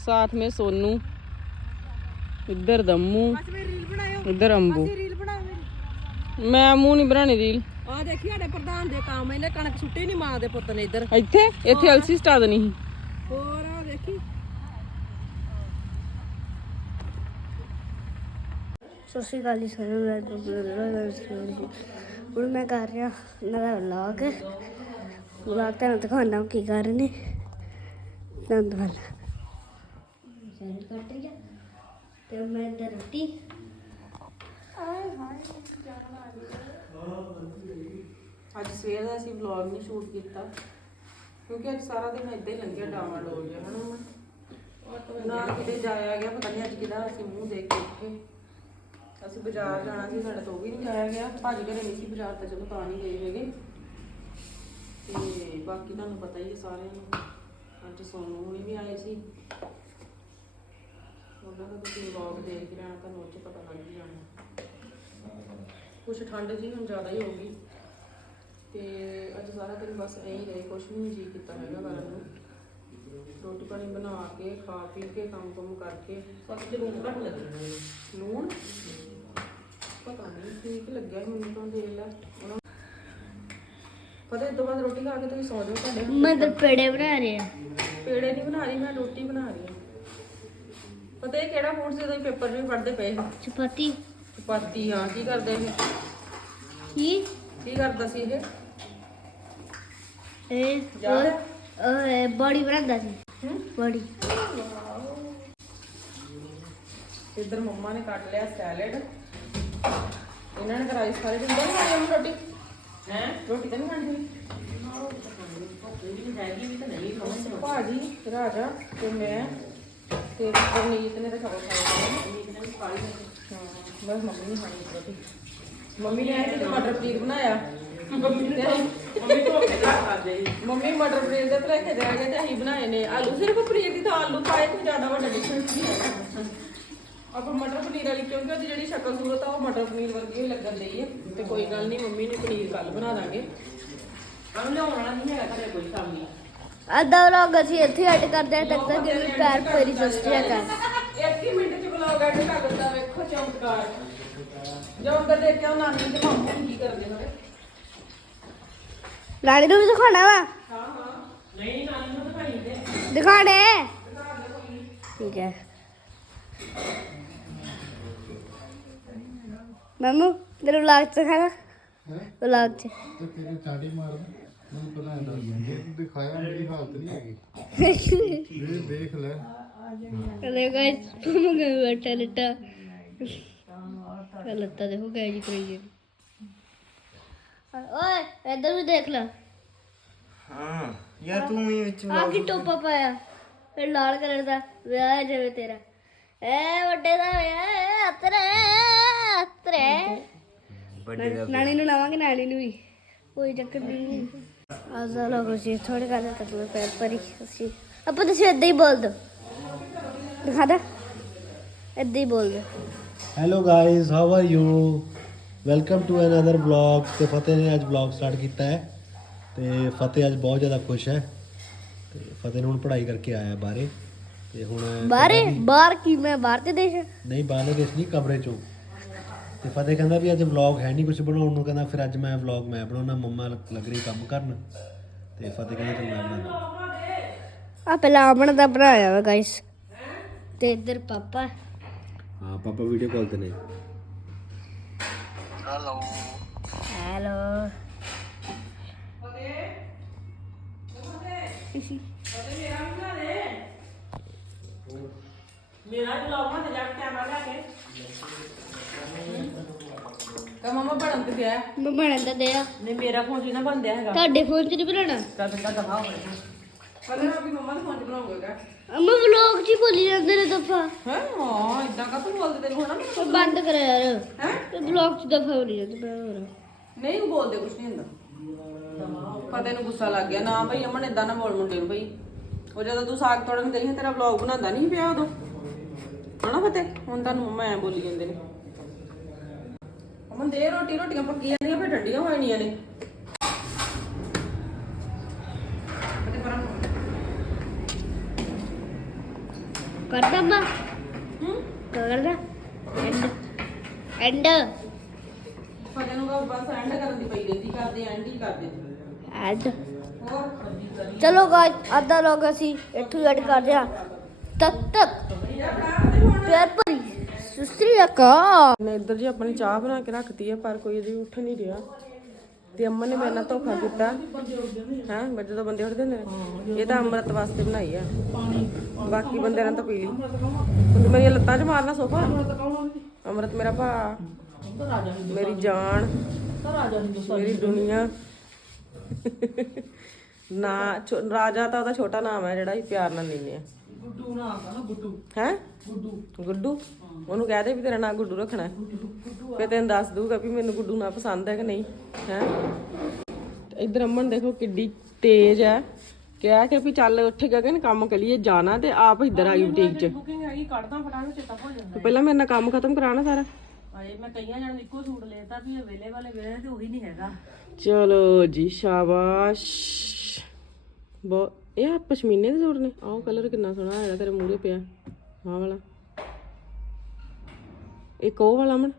[SPEAKER 1] साथ में सोनू इधर दम्मू
[SPEAKER 3] ਬਸ ਮੇਰੀ ਰੀਲ ਬਣਾਇਓ
[SPEAKER 1] इधर अंबू
[SPEAKER 3] ਰੀਲ ਬਣਾਓ ਮੇਰੀ
[SPEAKER 1] मैं मुंह नहीं बनानी रील
[SPEAKER 3] ਆ ਦੇਖੀ ਸਾਡੇ ਪ੍ਰਧਾਨ ਦੇ ਕੰਮ ਇਹਨੇ ਕਣਕ ਸੁੱਟੀ ਨਹੀਂ ਮਾਂ ਦੇ ਪੁੱਤ ਨੇ ਇੱਧਰ
[SPEAKER 1] ਇੱਥੇ ਇੱਥੇ ਅਲਸੀ ਸਟਾ ਦੇਣੀ ਸੀ
[SPEAKER 3] ਹੋਰ ਆ ਦੇਖੀ
[SPEAKER 4] ਸਤਿ ਸ਼੍ਰੀ ਅਕਾਲ ਜੀ ਸਾਰਿਆਂ ਨੂੰ ਮੈਂ ਬਬਲੂ ਜੀ ਹੁਣ ਮੈਂ ਕਰ ਰਿਹਾ ਨਵਾਂ ਵਲੌਗ ਵਲੌਗ ਤੁਹਾਨੂੰ ਦਿਖਾਉਣਾ ਕੀ ਕਰ ਰਹੇ ਨੇ। ਨੰਦ ਵਾਲਾ ਸੈਂਡ ਕੱਟ ਗਿਆ ਤੇ ਮੈਂ ਇੱਧਰ ਰੋਟੀ। ਆਏ ਹਾਏ
[SPEAKER 1] ਅੱਜ ਸਵੇਰ ਦਾ ਅਸੀਂ ਵਲੌਗ ਨਹੀਂ ਸ਼ੂਟ ਕੀਤਾ ਕਿਉਂਕਿ ਅੱਜ ਸਾਰਾ ਦਿਨ ਇੱਦਾਂ ਹੀ ਲੰਘਿਆ ਡਾਵਾਂ ਡੋਲ ਜਿਹਾ ਹਨਾ। ਨਾ ਕਿਤੇ ਜਾਇਆ ਗਿਆ ਪਤਾ ਨਹੀਂ ਅੱਜ ਕਿਹਦਾ ਅਸੀਂ ਮੂੰਹ ਦੇਖ ਕੇ ਅਸੀਂ ਬਾਜ਼ਾਰ ਜਾਣਾ ਸੀ, ਸਾਡੇ ਤੋਂ ਉਹ ਵੀ ਨਹੀਂ ਜਾਇਆ ਗਿਆ। ਭਾਜੀ ਘਰੇ ਨਹੀਂ ਸੀ ਬਾਜ਼ਾਰ ਤਾਂ ਚਲੋ ਤਾਂ ਨਹੀਂ ਗਏ ਹੈਗੇ। ਤੇ ਬਾਕੀ ਤੁਹਾਨੂੰ ਪਤਾ ਹੀ ਹੈ ਸਾਰਿਆਂ ਨੂੰ। ਅੱਜ ਸੋਨੂੰ ਹੁਣੀ ਵੀ ਆਏ ਸੀ। ਉਹਨਾਂ ਦਾ ਤੁਸੀਂ ਵਲੌਗ ਦੇਖ ਹੀ ਰਹਿਣਾ ਤੁਹਾਨੂੰ ਉਹ 'ਚ ਪਤਾ ਲੱਗ ਹੀ ਜਾਣਾ। ਕੁਛ ਠੰਡ ਜੀ ਹੁਣ ਜ਼ਿਆਦਾ ਹੀ ਹੋ ਗਈ। ਤੇ ਅੱਜ ਸਾਰਾ ਦਿਨ ਬਸ ਐਂ ਹੀ ਰਹੇ, ਕੁਛ ਵੀ ਨਹੀਂ ਜੀ ਕੀਤਾ ਹੈਗਾ ਕਰਨ ਨੂੰ। ਰੋਟੀ ਪਾਣੀ ਬਣਾ ਕੇ ਖਾ ਪੀ ਕੇ ਕੰਮ ਕੰਮ ਕਰਕੇ। ਸਭ ਤੇ ਲੂਣ ਘੱਟ ਲੱਗਦਾ ਲੂਣ? ਪਤਾ ਨਹੀਂ ਠੀਕ ਲੱਗਿਆ ਮੈਨੂੰ ਤਾਂ ਦੇ ਲੈ। ਉਹਨਾਂ ਪਤਾ ਇਸ ਤੋਂ ਬਾਅਦ ਰੋਟੀ ਖਾ ਕੇ ਤੁਸੀਂ ਸੌ ਜਾਓ ਤੁਹਾਡੇ
[SPEAKER 4] ਮੈਂ ਤਾਂ ਪੇੜੇ ਬਣਾ ਰਿਹਾ
[SPEAKER 1] ਪੇੜੇ ਨਹੀਂ ਬਣਾ ਰਹੀ ਮੈਂ ਰੋਟੀ ਬਣਾ ਰਹੀ ਹਾਂ। ਪਤਾ ਇਹ ਕਿਹੜਾ ਫੂਡ ਸੀ ਤੁਸੀਂ ਪੇਪਰ ਵੀ ਪੜ੍ਹਦੇ ਪਏ
[SPEAKER 4] ਚਪਾਤੀ।
[SPEAKER 1] ਚਪਾਤੀ ਹਾਂ ਕੀ ਕਰਦੇ ਇਹ?
[SPEAKER 4] ਕੀ?
[SPEAKER 1] ਕੀ ਕਰਦਾ ਸੀ ਇਹ?
[SPEAKER 4] ਇਹ
[SPEAKER 1] ਯਾਦ ਹੈ?
[SPEAKER 4] ਬੜੀ ਬਣਾਉਂਦਾ ਸੀ।
[SPEAKER 1] ਹੂੰ
[SPEAKER 4] ਬੜੀ
[SPEAKER 1] ਇੱਧਰ ਮੰਮਾ ਨੇ ਕੱਟ ਲਿਆ ਸੈਲਡ। ਇਹਨਾਂ ਨੇ ਤਾਂ ਰਾਈਸ ਖਾ ਲਈ ਦਿੰਦਾ ਨਹੀਂ ਖਾਣੀ ਮੰਮੀ ਰੋਟੀ? ਹੈ? ਰੋਟੀ ਤਾਂ ਨਹੀਂ ਖਾਣੀ ਭਾਜੀ ਰਾਜਾ ਤੇ ਮੈਂ ਤੇ ਪਰਨੀਤ ਨੇ ਤਾਂ ਖਬਰ ਖਾਈ ਹਾਂ ਬਸ ਮੰਮੀ ਨਹੀਂ ਖਾਣੀ ਰੋਟੀ। ਮੰਮੀ ਨੇ ਤੇ ਮਟਰ ਪਨੀਰ ਬਣਾਇਆ। ਮੰਮੀ ਨੇ ਮੰਮੀ ਧੋ ਕੇ ਰੱਖ ਦੇ ਮੰਮੀ ਮਟਰ ਪਨੀਰ ਦੇ ਭਲੇਖੇ ਦੇ ਆ ਗਏ ਤੇ ਅਸੀਂ ਬਣਾਏ ਨੇ। ਆਲੂ ਸਿਰਫ ਪਨੀਰ ਦੀ ਤਾਂ ਆਲੂ ਪਾਏ ਕੋਈ ਜ਼ਿਆਦਾ ਵੱਡਾ ਡਿਫਰੈਂਸ ਨਹੀਂ ਹੈ ਆਪਾਂ ਮਟਰ ਪਨੀਰ ਵਾਲੀ ਕਿਉਂਕਿ ਉਹਦੀ ਜਿਹੜੀ ਸ਼ਕਲ ਸੂਰਤ ਆ ਉਹ ਮਟਰ ਪਨੀਰ ਵਰਗੀ ਹੀ ਲੱਗਣ ਲਈ ਹੈ ਤੇ ਕੋਈ ਗੱਲ ਨਹੀਂ ਮੰਮੀ ਨੇ ਪਨੀਰ ਕੱਲ ਬਣਾ ਦਾਂਗੇ। ਕੰਮ ਲਿਆਉਣ ਨਹੀਂ ਹੈਗਾ ਘਰੇ ਕੋਈ ਕੰਮ ਨਹੀਂ।
[SPEAKER 4] ਅੱਧਾ ਵਲੌਗ ਅਸੀਂ ਇੱਥੇ ਐਡ ਕਰਦੇ ਹਾਂ ਤੱਕ ਤੱਕ ਕਿ ਪੈਰ ਫੇਰੀ ਸਸਤੀ ਆ। ਕਰ
[SPEAKER 1] ਇੱਕ ਹੀ ਮਿੰਟ ਚ ਬਲੌਗ ਐਡ ਕਰ ਦਿੱਤਾ ਵੇਖੋ ਚਮਤਕਾਰ। ਜੋ ਅੰਦਰ ਦੇਖ ਕੇ ਉਹ ਨਾਨੀ ਤੇ ਮਾਮੂ ਨੂੰ ਕੀ ਕਰਦੇ ਹੋਏ।
[SPEAKER 4] ਲਾੜੀ ਨੂੰ ਵੀ ਦਿਖਾਣਾ ਵਾ?
[SPEAKER 1] ਹਾਂ ਹਾਂ। ਨਹੀਂ ਨਾਨੀ ਨੂੰ ਦਿਖਾਈ ਦੇ।
[SPEAKER 4] ਦਿਖਾਣੇ ਠੀਕ ਹੈ। ਮਾਮੂ ਤੇਰੇ ਵਲੌਗ ਚ ਖਾਣਾ ਵਲੌਗ ਚ।
[SPEAKER 2] ਤੇ ਤੇਰੇ ਚਾੜੀ ਮਾਰ ਮੈਨੂੰ ਪਤਾ ਹੈ ਜੇ ਤੂੰ ਦਿਖਾਇਆ ਮੇਰੀ ਹਾਲਤ ਨਹੀਂ ਹੈਗੀ। ਇਹ ਦੇਖ ਲੈ।
[SPEAKER 4] ਅਰੇ ਗਾਇਸ ਮਾਮੂ ਕੇ ਬੈਠਾ ਲੱਤਾ ਦੇਖੋ ਗਾਇ ਜੀ ਕਰੀ ਜੀ ਓਏ ਇੱਧਰ ਵੀ ਦੇਖ ਲੈ।
[SPEAKER 2] ਹਾਂ ਯਾਰ ਤੂੰ ਵੀ ਵਿੱਚ
[SPEAKER 4] ਆ ਕੀ ਟੋਪਾ ਪਾਇਆ? ਫਿਰ ਲਾਲ ਕਲਰ ਦਾ ਵਿਆਹ ਜਿਵੇਂ ਤੇਰਾ। ਐ ਵੱਡੇ ਦਾ ਵਿਆਹ ਹੈ ਅਤਰੇ ਅਤਰੇ। ਨਾਨੀ ਨੂੰ ਲਾਵਾਂਗੇ ਨਾਨੀ ਨੂੰ ਵੀ। ਕੋਈ ਚੱਕਰ ਨਹੀਂ। ਆਜ਼ਾ ਲੋਗੋ ਜੀ ਥੋੜੇ ਗੱਲ ਤੱਕ ਮੈਂ ਪੈਰ ਪਰੀ ਅਸੀਂ। ਆਪਾਂ ਤੁਸੀਂ ਏਦਾਂ ਹੀ ਬੋਲ ਦੋ। ਦਿਖਾ ਦਾ। ਏਦਾਂ ਹੀ ਬੋਲ ਦੋ।
[SPEAKER 5] Hello guys how are you welcome to another vlog ਤੇ ਫਤਿਹ ਨੇ ਅੱਜ ਵਲੌਗ ਸਟਾਰਟ ਕੀਤਾ ਹੈ। ਤੇ ਫਤਿਹ ਅੱਜ ਬਹੁਤ ਜ਼ਿਆਦਾ ਖੁਸ਼ ਹੈ। ਤੇ ਫਤਿਹ ਨੂੰ ਹੁਣ ਪੜ੍ਹਾਈ ਕਰਕੇ ਆਇਆ ਬਾਹਰੇ। ਤੇ ਹੁਣ
[SPEAKER 4] ਬਾਹਰੇ? ਬਾਹਰ ਕੀ? ਮੈਂ ਬਾਹਰ ਤੇ ਦੇਸ਼।
[SPEAKER 5] ਨਹੀਂ ਬਾਹਰਲੇ ਦੇਸ਼ ਨਹੀਂ ਕਮਰੇ ਚੋਂ। ਤੇ ਫਤਿਹ ਕਹਿੰਦਾ ਵੀ ਅੱਜ ਵਲੌਗ ਹੈ ਨਹੀਂ ਕੁਝ ਬਣਾਉਣ ਨੂੰ। ਕਹਿੰਦਾ ਫਿਰ ਅੱਜ ਮੈਂ ਵਲੌਗ ਮੈਂ ਬਣਾਉਣਾ ਮੰਮਾ ਲੱਗ ਰਹੀ ਕੰਮ ਕਰਨ। ਤੇ ਫਤਿਹ ਕਹਿੰਦਾ ਚਲ ਮੈਂ ਬਣਾਉਂਦਾ।
[SPEAKER 4] ਆ ਪਹਿਲਾਂ ਅਮਨ ਦਾ ਬਣਾਇਆ ਵਾ ਗਾਇਸ ਤੇ ਇੱਧਰ ਪਾਪਾ।
[SPEAKER 5] ਹਾਂ ਪਾਪਾ ਵੀਡੀਓ ਕਾਲ ਤੇ ਨੇ।
[SPEAKER 4] ਹੈਲੋ
[SPEAKER 1] ਮੇਰਾ ਬਲੌਗ ਮਾ ਤੇ ਜਾ ਕੇ ਕੈਮਰਾ ਲੈ ਕੇ। ਕਾ ਮਮਾ ਬਣਨ ਤੇ ਗਿਆ।
[SPEAKER 4] ਮੈਂ ਬਣਨ ਤਾਂ ਦਿਆ।
[SPEAKER 1] ਨਹੀਂ ਮੇਰਾ ਫੋਨ ਜੀ ਨਾ ਬੰਦਿਆ ਹੈਗਾ।
[SPEAKER 4] ਤੁਹਾਡੇ ਫੋਨ 'ਚ ਨਹੀਂ ਬਣਾਉਣਾ?
[SPEAKER 1] ਤਾਂ ਬੰਦਾ ਦਫਾ ਹੋ ਗਿਆ ਪਰ ਨਾ ਵੀ ਮਮਾ ਦੇ ਫੋਨ 'ਚ ਬਣਾਉਂਗਾ
[SPEAKER 4] ਅਮਾ ਵਲੌਗ ਹੀ ਬੋਲੀ ਜਾਂਦੇ ਨੇ ਦਫਾ।
[SPEAKER 1] ਹੈ? ਹਾਂ ਇਦਾਂ ਕਾ ਤੂੰ ਬੋਲਦੇ ਤੈਨੂੰ ਹੋਣਾ
[SPEAKER 4] ਉਹ ਬੰਦ ਕਰ ਯਾਰ।
[SPEAKER 1] ਹੈ?
[SPEAKER 4] ਤੇ ਵਲੌਗ 'ਚ ਦਫਾ ਰਹੀ ਜਾਂਦੇ ਮੈਂ ਹੋਰ।
[SPEAKER 1] ਨਹੀਂ ਉਹ ਬੋਲਦੇ ਕੁਛ ਨਹੀਂ ਹੁੰਦਾ। ਪਤਾ ਨੂੰ ਗੁੱਸਾ ਲੱਗ ਗਿਆ। ਨਾ ਭਾਈ ਅਮਨ ਇਦਾਂ ਨਾ ਬੋਲ ਮੁੰਡੇ ਨੂੰ ਭਾਈ। ਉਹ ਜਦੋਂ ਤੂੰ ਸਾਗ ਤੋੜਨ ਗਈ ਸੀ ਤੇਰਾ ਵਲੌਗ ਬਣਾਉਂਦਾ ਨਹੀਂ ਪਿਆ ਉਦੋਂ। ਹਨਾ ਫਤੇ ਹੁਣ ਤੁਹਾਨੂੰ ਮੰਮਾ ਐ ਬੋਲੀ ਜਾਂਦੇ ਨੇ। ਅਮਨ ਦੇ ਰੋਟੀ ਰੋਟੀਆਂ ਪੱਕੀ ਜਾਂਦੀਆਂ ਫਿਰ ਠੰਡੀਆਂ ਹੋ ਜਾਣੀਆਂ ਨੇ?
[SPEAKER 4] ਕਰਦਾ ਬਾ
[SPEAKER 1] ਹੂੰ?
[SPEAKER 4] ਕਰਦਾ। ਐਂਡ। ਐਂਡ।
[SPEAKER 1] ਫਤਿਹ ਨੂੰ ਕਹੋ ਬਸ ਐਂਡ ਕਰਨ ਦੀ ਪਈ ਰਹਿੰਦੀ ਕਰਦੇ ਐਂਡ ਹੀ ਕਰਦੇ
[SPEAKER 4] ਐਡ।
[SPEAKER 1] ਹੋਰ
[SPEAKER 4] ਚਲੋ ਗਾਇਸ ਅੱਧਾ ਲੋਕ ਅਸੀਂ ਇੱਥੋਂ ਐਡ ਕਰਦੇ ਹਾਂ। ਤਦ ਤੱਕ। ਪਿਆਰ ਭਰੀ। ਸੁਸਰੀ ਅਕਾਲ।
[SPEAKER 1] ਨੇ ਇੱਧਰ ਜੀ ਆਪਣੀ ਚਾਹ ਬਣਾ ਕੇ ਰੱਖਤੀ ਹੈ ਪਰ ਕੋਈ ਇਹਦੀ ਉੱਠ ਨਹੀਂ ਰਿਹਾ। ਤੇ ਅਮਨ ਨੇ ਮੇਰੇ ਨਾਲ ਧੋਖਾ ਕੀਤਾ। ਹਾਂ ਬੱਜੇ ਤੋਂ ਬੰਦੇ ਉੱਠਦੇ ਨੇ, ਇਹ ਤਾਂ ਅੰਮ੍ਰਿਤ ਵਾਸਤੇ ਬਣਾਈ ਆ। ਬਾਕੀ ਬੰਦਿਆਂ ਨੇ ਤਾਂ ਪੀ ਲਈ। ਹੁਣ ਮੇਰੀਆਂ ਲੱਤਾਂ 'ਚ ਮਾਰਨਾ ਸੋਫਾ ਅੰਮ੍ਰਿਤ ਮੇਰਾ ਭਾ, ਮੇਰੀ ਜਾਨ, ਮੇਰੀ ਦੁਨੀਆ। ਨਾ ਰਾਜਾ ਤਾਂ ਉਹਦਾ ਛੋਟਾ ਨਾਮ ਹੈ ਜਿਹੜਾ ਅਸੀਂ ਪਿਆਰ ਨਾਲ ਲੈਂਦੇ ਆ ਗੁੱਡੂ ਨਾਮ ਦਾ ਨਾ ਗੁੱਡੂ। ਹੈ? ਗੁੱਡੂ। ਗੁੱਡੂ? ਉਹਨੂੰ ਕਹਿ ਦੇ ਵੀ ਤੇਰਾ ਨਾਂ ਗੁੱਡੂ ਰੱਖਣਾ। ਹੈ ਫੇ ਤੈਨੂੰ ਦੱਸ ਦੂਗਾ ਵੀ ਮੈਨੂੰ ਗੁੱਡੂ ਨਾ ਪਸੰਦ ਹੈ ਕਿ ਨਹੀਂ ਹੈ? ਇਧਰ ਅਮਨ ਦੇਖੋ ਕਿੱਡੀ ਤੇਜ਼ ਹੈ। ਕਿਹਾ ਕਿ ਵੀ ਚੱਲ ਉੱਠ ਗਗਨ ਕੰਮ ਕਰੀਏ ਜਾਣਾ ਤੇ ਆਪ ਇੱਧਰ ਆਈ ਬੁਟੀਕ 'ਚ।
[SPEAKER 3] ਬੁਕਿੰਗ ਹੈਗੀ ਕੱਢਦਾ ਫਟਾਫਟ ਚੇਤਾ ਭੁੱਲ ਜਾਂਦਾ
[SPEAKER 1] ਤੇ ਪਹਿਲਾਂ ਮੇਰੇ ਨਾਲ ਕੰਮ ਖਤਮ ਕਰਾਣਾ ਸਾਰਾ।
[SPEAKER 3] ਆਏ ਮੈਂ ਕਈਆਂ ਜਣ ਇੱਕੋ ਸੂਟ ਲੈਤਾ ਵੀ ਇਹ ਵੇਲੇ ਵਾਲੇ ਵੇਲੇ ਤੇ ਉਹੀ ਨਹੀਂ ਹੈਗਾ।
[SPEAKER 1] ਚਲੋ ਜੀ ਸ਼ਾਬਾਸ਼। ਬਹੁਤ ਇਹ ਪਸ਼ਮੀਨੇ ਦੇ ਸੂਟ ਨੇ। ਆਹ ਕਲਰ ਕਿੰਨਾ ਸੋਹਣਾ ਹੈਗਾ ਤੇਰੇ ਮੂਹਰੇ ਪਿਆ। ਆਹ ਵਾਲਾ। ਇੱਕ ਉਹ ਵਾਲਾ ਮਨ।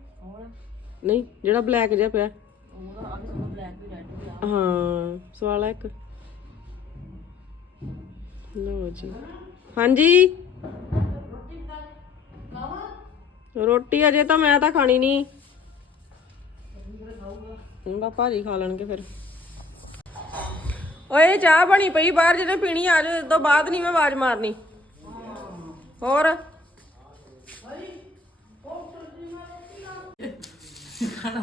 [SPEAKER 1] ਨਹੀਂ, ਜਿਹੜਾ ਬਲੈਕ ਜਿਹਾ ਪਿਆ। ਹਾਂ, ਸਵਾਲਾ ਇੱਕ। ਲੋ ਜੀ। ਹਾਂਜੀ? ਰੋਟੀ ਅਜੇ ਤਾਂ ਮੈਂ ਤਾਂ ਖਾਣੀ ਨਹੀਂ। ਹੁੰਦਾ ਭਾਜੀ ਖਾ ਲੈਣਗੇ ਫਿਰ। ਓਏ ਚਾਹ ਬਣੀ ਪਈ ਬਾਹਰ ਜਿਹਨੇ ਪੀਣੀ ਆ ਜਾਓ ਇਸ ਤੋਂ ਬਾਅਦ ਨਹੀਂ ਮੈਂ ਆਵਾਜ਼ ਮਾਰਨੀ। ਹੋਰ?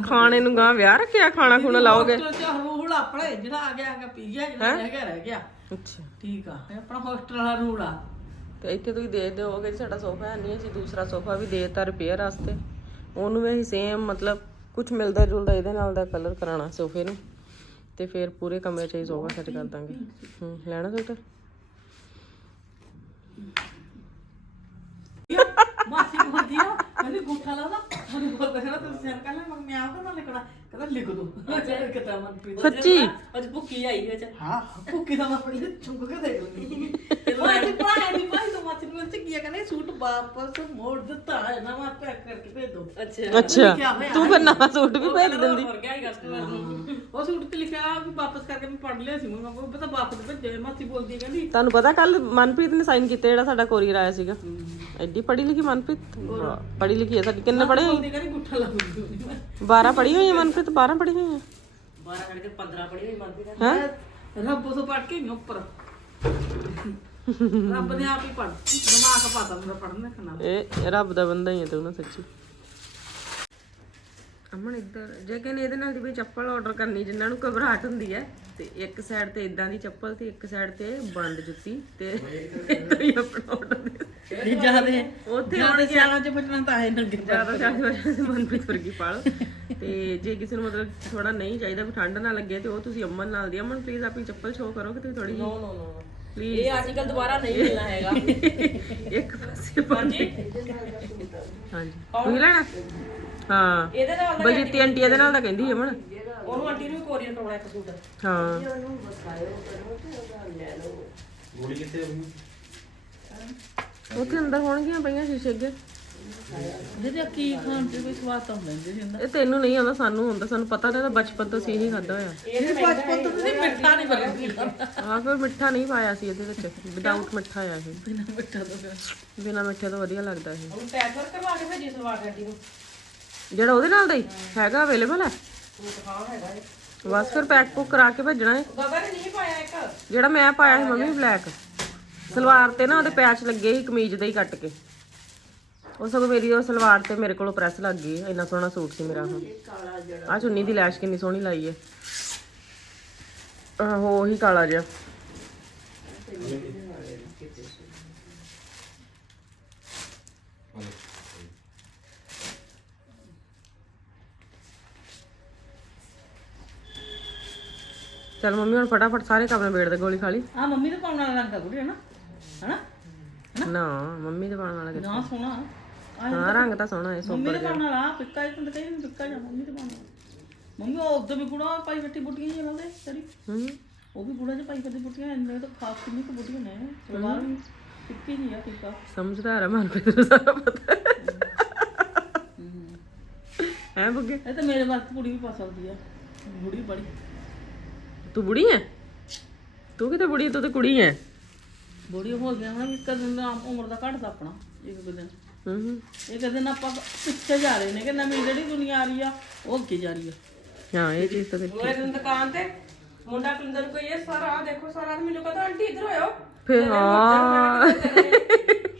[SPEAKER 1] ਖਾਣੇ ਨੂੰ ਗਾਂ ਵਿਆਹ ਰੱਖਿਆ ਖਾਣਾ ਖੁਣਾ ਲਾਓਗੇ?
[SPEAKER 6] ਰੂਲ ਆਪਣੇ ਜਿਹੜਾ ਆ ਗਿਆ ਆ ਪੀ ਗਿਆ ਜਿਹੜਾ ਰਹਿ ਗਿਆ ਰਹਿ ਗਿਆ।
[SPEAKER 1] ਅੱਛਾ।
[SPEAKER 6] ਠੀਕ ਆ ਇਹ ਆਪਣਾ ਹੋਸਟਲ ਵਾਲਾ ਰੂਲ ਆ।
[SPEAKER 1] ਤੇ ਇੱਥੇ ਤੁਸੀਂ ਦੇ ਦਿਓਗੇ ਜੀ ਸਾਡਾ ਸੋਫਾ ਹੈ ਨਹੀਂ ਅਸੀਂ ਦੂਸਰਾ ਸੋਫਾ ਵੀ ਦੇਤਾ ਰਿਪੇਅਰ ਵਾਸਤੇ। ਉਹਨੂੰ ਵੀ ਅਸੀਂ ਸੇਮ ਮਤਲਬ ਕੁਝ ਮਿਲਦਾ ਜੁਲਦਾ ਇਹਦੇ ਨਾਲ ਦਾ ਕਲਰ ਕਰਾਣਾ ਸੋਫੇ ਨੂੰ। ਤੇ ਫਿਰ ਪੂਰੇ ਕਮਰੇ 'ਚ ਹੀ ਸੋਫਾ ਸੈੱਟ ਕਰ ਦਾਂਗੇ। ਹੂੰ ਲੈਣਾ ਸੂਟ
[SPEAKER 6] ਮਾਸੀ ਬੋਲਦੀ ਆ ਕਹਿੰਦੀ ਗੁੱਠਾ ਲਾ ਲਾ। ਮੈਨੂੰ ਬੋਲਦਾ ਕਹਿੰਦਾ ਤੁਸੀਂ ਸੈਨ ਕਰ ਲੈ ਮੈਂ ਮੈਂ ਆਪ ਨਾ ਲਿਖਣਾ। ਕਹਿੰਦਾ ਲਿਖ ਦੋ। ਅੱਛਾ ਕਿਤਾ ਮਨ ਪੀ
[SPEAKER 1] ਸੱਚੀ?
[SPEAKER 3] ਅੱਜ ਭੁੱਕੀ ਆਈ ਵਿੱਚ
[SPEAKER 6] ਹਾਂ। ਭੁੱਕੀ ਦਾ ਮੈਂ ਪੜੀ ਚੁੰਗ ਕੇ ਦੇਖ ਲਈ। ਤੇ ਮੈਂ ਭਾਈ ਦੀ ਤੋਂ ਕੀ ਕਹਿੰਦੇ ਸੂਟ ਵਾਪਸ ਮੋੜ ਦਿੱਤਾ ਹੈ ਨਵਾਂ ਪੈਕ ਕਰਕੇ ਭੇਜ ਦੋ।
[SPEAKER 3] ਅੱਛਾ।
[SPEAKER 1] ਅੱਛਾ ਤੂੰ ਫਿਰ ਨਵਾਂ ਸੂਟ ਵੀ ਭੇਜ ਦਿੰਦੀ।
[SPEAKER 3] ਹੋਰ ਗਿਆ ਹੀ ਕਸਟਮਰ ਨੂੰ।
[SPEAKER 6] ਉਹ ਸੂਟ ਤੇ ਲਿਖਿਆ ਵੀ ਵਾਪਸ ਕਰਕੇ ਮੈਂ ਪੜ ਲਿਆ ਸੀ ਮੈਂ ਕਿਹਾ ਪਤਾ ਵਾਪਸ ਭੇਜੇ ਮਾਸੀ ਬੋਲਦੀ ਹੈ ਕਹਿੰਦੀ
[SPEAKER 1] ਤੁਹਾਨੂੰ ਪਤਾ ਕੱਲ ਮਨਪ੍ਰੀਤ ਨੇ ਸਾਈਨ ਕੀਤੇ ਜਿਹੜਾ ਸਾਡਾ ਕੋਰੀਅਰ ਆਇਆ ਸੀਗਾ। ਐਡੀ ਪੜ੍ਹੀ ਲਿਖੀ ਮਨਪ੍ਰੀਤ? ਪੜ੍ਹੀ ਲਿਖੀ ਹੈ ਸਾਡੀ। ਕਿੰਨੇ ਪੜ੍ਹੇ ਹੋਈ
[SPEAKER 6] ਬੋਲਦੀ ਕਹਿੰਦੀ ਗੁੱਠਾ ਲਾ ਦੂੰਗੀ
[SPEAKER 1] 12 ਪੜ੍ਹੀ ਹੋਈ ਹੈ ਮਨਪ੍ਰੀਤ? 12 ਪੜ੍ਹੀ ਹੋਈ ਹੈ
[SPEAKER 3] 12 ਕੱਢ ਕੇ 15 ਪੜੀ ਹੋਈ ਮੰਨਦੀ ਦਾ
[SPEAKER 1] ਹੈ?
[SPEAKER 6] ਰੱਬ ਤੋਂ ਪੜ ਕੇ ਨਹੀਂ ਉੱਪਰ। ਰੱਬ ਨੇ ਆਪ ਹੀ ਪੜ ਦਿਮਾਗ ਪਾਤਾ ਮੇਰਾ ਪੜਨ ਲਿਖਣਾ
[SPEAKER 1] ਇਹ ਰੱਬ ਦਾ ਬੰਦਾ ਹੀ ਹੈ ਤੂੰ ਨਾ ਸੱਚੀ। ਅਮਨ ਇੱਧਰ ਜੇ ਕਹਿੰਦੇ ਇਹਦੇ ਨਾਲ ਦੀ ਵੀ ਚੱਪਲ ਆਰਡਰ ਕਰਨੀ ਜਿਨ੍ਹਾਂ ਨੂੰ ਘਬਰਾਹਟ ਹੁੰਦੀ ਹੈ ਤੇ ਇੱਕ ਸਾਈਡ ਤੇ ਇਦਾਂ ਦੀ ਚੱਪਲ ਤੇ ਇੱਕ ਸਾਈਡ ਤੇ ਬੰਦ ਜੁੱਤੀ ਤੇ ਏਦਾਂ ਹੀ ਆਪਣਾ ਆਰਡਰ ਦੇ
[SPEAKER 6] ਨਹੀਂ ਜਾਦੇ
[SPEAKER 1] ਉੱਥੇ
[SPEAKER 6] ਜਾਦੇ ਸਿਆਲਾਂ ਚ ਬਚਣਾ ਤਾਂ ਹੈ ਨੰਗੇ
[SPEAKER 1] ਜ਼ਿਆਦਾ ਚਾਹੇ ਵਜੇ ਮਨਪ੍ਰੀਤ ਵਰਗੀ ਪਾ ਲਓ ਤੇ ਜੇ ਕਿਸੇ ਨੂੰ ਮਤਲਬ ਥੋੜਾ ਨਹੀਂ ਚਾਹੀਦਾ ਵੀ ਠੰਡ ਨਾ ਲੱਗੇ ਤੇ ਉਹ ਤੁਸੀਂ ਅਮਨ ਨਾਲ ਦੀ ਅਮਨ ਪਲੀਜ਼ ਆਪਣੀ ਚੱਪਲ ਸ਼ੋਅ ਕਰੋ ਕਿ ਤੁਸੀਂ ਥੋੜੀ ਜਿਹੀ
[SPEAKER 3] ਨੋ ਨੋ
[SPEAKER 1] ਪਲੀਜ਼
[SPEAKER 3] ਇਹ ਅੱਜ ਕੱਲ ਦੁਬਾਰਾ ਨਹੀਂ ਮਿਲਣਾ ਹੈਗਾ।
[SPEAKER 1] ਇੱਕ ਪਾਸੇ ਹਾਂਜੀ। ਹਾਂਜੀ। ਤੁਸੀਂ ਲੈਣਾ? ਹਾਂ।
[SPEAKER 3] ਇਹਦੇ ਨਾਲ
[SPEAKER 1] ਬਲਜੀਤੀ ਆਂਟੀ ਇਹਦੇ ਨਾਲ ਤਾਂ ਕਹਿੰਦੀ ਅਮਨ
[SPEAKER 3] ਉਹਨੂੰ ਆਂਟੀ ਨੂੰ ਕੋਰੀਅਰ ਕਰਾਉਣਾ ਇੱਕ ਸੂਟ।
[SPEAKER 1] ਹਾਂ। ਉੱਥੇ ਅੰਦਰ ਹੋਣਗੀਆਂ ਪਈਆਂ ਸ਼ੀਸ਼ੇ ਅੱਗੇ।
[SPEAKER 6] ਜਿਹਦੇ ਕੀ ਖਾਣ ਤੇ ਕੋਈ ਸਵਾਦ ਤਾਂ ਹੁੰਦਾ ਨਹੀਂ ਹੁੰਦਾ।
[SPEAKER 1] ਇਹ ਤੈਨੂੰ ਨਹੀਂ ਆਉਂਦਾ ਸਾਨੂੰ ਹੁੰਦਾ ਸਾਨੂੰ ਪਤਾ ਤਾਂ ਬਚਪਨ ਤੋਂ ਸੀ ਇਹੀ ਖਾਦਾ ਹੋਇਆ।
[SPEAKER 6] ਇਹ ਬਚਪਨ ਤੋਂ ਤੁਸੀਂ ਮਿੱਠਾ ਨਹੀਂ ਬਰਦੀ
[SPEAKER 1] ਹਾਂ ਫਿਰ ਮਿੱਠਾ ਨਹੀਂ ਪਾਇਆ ਸੀ ਇਹਦੇ ਵਿੱਚ ਵਿਦਆਊਟ ਮਿੱਠਾ ਆਇਆ ਸੀ
[SPEAKER 6] ਬਿਨਾ ਮਿੱਠਾ ਤੋਂ ਫਿਰ।
[SPEAKER 1] ਬਿਨਾ ਮਿੱਠੇ ਤੋਂ ਵਧੀਆ ਲੱਗਦਾ ਇਹ।
[SPEAKER 3] ਉਹਨੂੰ ਪੈਕ ਕਰ ਕਰਵਾ ਕੇ ਭੇਜੀ ਸਲਵਾਰ ਆਂਟੀ ਨੂੰ।
[SPEAKER 1] ਜਿਹੜਾ ਉਹਦੇ ਨਾਲ ਦਾ ਹੀ ਹੈਗਾ ਅਵੇਲੇਬਲ ਹੈ?
[SPEAKER 3] ਸੂਟ ਹਾਂ ਹੈਗਾ ਇਹ।
[SPEAKER 1] ਬਸ ਫਿਰ ਪੈਕ ਪੁੱਕ ਕਰਾ ਕੇ ਭੇਜਣਾ ਹੈ।
[SPEAKER 3] ਗਗਨ ਨੇ ਨਹੀਂ ਪਾਇਆ ਇੱਕ।
[SPEAKER 1] ਜਿਹੜਾ ਮੈਂ ਪਾਇਆ ਸੀ ਮੰਮੀ ਬਲੈਕ। ਸਲਵਾਰ ਤੇ ਨਾ ਉਹਦੇ ਪੈਚ ਲੱਗੇ ਸੀ ਕਮੀਜ਼ ਦੇ ਹੀ ਕੱਟ ਕੇ। ਉਹ ਸਗੋਂ ਮੇਰੀ ਉਹ ਸਲਵਾਰ ਤੇ ਮੇਰੇ ਕੋਲੋਂ ਪ੍ਰੈਸ ਲੱਗ ਗਈ ਇੰਨਾ ਸੋਹਣਾ ਸੂਟ ਸੀ ਮੇਰਾ ਉਹ। ਆ ਚੁੰਨੀ ਦੀ ਲੈਸ਼ ਕਿੰਨੀ ਸੋਹਣੀ ਲਾਈ ਹੈ ਆਹੋ ਉਹੀ ਕਾਲਾ ਜਿਹਾ। ਚਲ ਮੰਮੀ ਹੁਣ ਫਟਾਫਟ ਸਾਰੇ ਕੰਮ ਨਿਬੇੜ ਦੇ ਗੋਲੀ ਖਾ ਲਈ।
[SPEAKER 6] ਆ ਮੰਮੀ ਦੇ ਪਾਉਣ ਵਾਲਾ ਰੰਗ ਆ ਕੁੜੀ ਹੈ ਨਾ? ਹਨਾ?
[SPEAKER 1] ਨਾ ਮੰਮੀ ਦੇ ਪਾਉਣ ਵਾਲਾ ਕਿੱਥੇ?
[SPEAKER 6] ਨਾ ਸੋਹਣਾ।
[SPEAKER 1] ਹਾਂ ਰੰਗ ਤਾਂ ਸੋਹਣਾ ਹੈ
[SPEAKER 6] ਮੰਮੀ
[SPEAKER 1] ਸੋਬਰ
[SPEAKER 6] ਦੇ ਪਾਉਣ ਵਾਲਾ ਪਿੱਕਾ ਇੱਕ ਤਾਂ ਕਹੀ ਪਿੱਕਾ ਜਾਂ ਮੰਮੀ ਦੇ ਪਾਉਣ ਵਾਲਾ ਮੰਮੀ ਉਹ ਉਦੋਂ ਵੀ ਕੁੜਾ ਪਾਈ ਫੱਟੀ ਬੁੱਟੀਆਂ ਹੀ ਲਾਉਂਦੇ ਤੇਰੀ
[SPEAKER 1] ਹੂੰ।
[SPEAKER 6] ਉਹ ਵੀ ਬੁੜਾ ਜਿਹਾ ਪਾਈ ਫੱਟੀ ਬੁੱਟੀਆਂ ਇੰਨੇ ਤਾਂ ਖਾਸ ਕਿੰਨੀ ਕੁ ਬੁੱਟੀਆਂ ਨੇ ਸਲਵਾਰ ਵੀ ਪਿੱਕੀ ਨਹੀਂ ਆ ਪਿੱਕਾ
[SPEAKER 1] ਸਮਝਦਾਰ ਹੈ ਮਨਪ੍ਰੀਤ ਨੂੰ ਸਾਰਾ ਪਤਾ ਹੈ। ਬੁੱਗੇ?
[SPEAKER 6] ਇਹ ਤਾਂ ਮੇਰੇ ਵਾਸਤੇ ਕੁੜੀ ਵੀ ਪਾ ਸਕਦੀ ਆ। ਬੁੜੀ ਬੜੀ।
[SPEAKER 1] ਤੂੰ ਬੁੜੀ ਐ? ਤੂੰ ਕਿਤੇ ਬੁੜੀ ਤੂੰ ਤੇ ਕੁੜੀ ਐ।
[SPEAKER 6] ਬੁੜੀ ਹੋ ਗਿਆ ਹੁਣ ਇੱਕ ਦਿਨ ਦਾ ਉਮਰ ਦਾ ਘਟਦਾ ਆਪਣਾ ਇੱਕ ਦਿਨ।
[SPEAKER 1] ਹੂੰ ਹੂੰ
[SPEAKER 6] ਇੱਕ ਦਿਨ ਆਪਾਂ ਪਿੱਛੇ ਜਾ ਰਹੇ ਨੇ ਕਿ ਨਵੀਂ ਜਿਹੜੀ ਦੁਨੀਆ ਆ ਰਹੀ ਆ ਉਹ ਅੱਗੇ ਜਾ ਰਹੀ ਆ।
[SPEAKER 1] ਹਾਂ ਇਹ ਚੀਜ਼ ਤਾਂ ਫਿਰ
[SPEAKER 3] ਉਹ ਦਿਨ ਦੁਕਾਨ ਤੇ ਮੁੰਡਾ ਕਿੰਦਰ ਨੂੰ ਕੋਈ ਇਹ ਸਾਰਾ ਆਹ ਦੇਖੋ ਸਾਰਾ ਮੈਨੂੰ ਕਹਿੰਦਾ ਆਂਟੀ ਇੱਧਰ ਹੋਇਓ।
[SPEAKER 1] ਫਿਰ ਹਾਂ।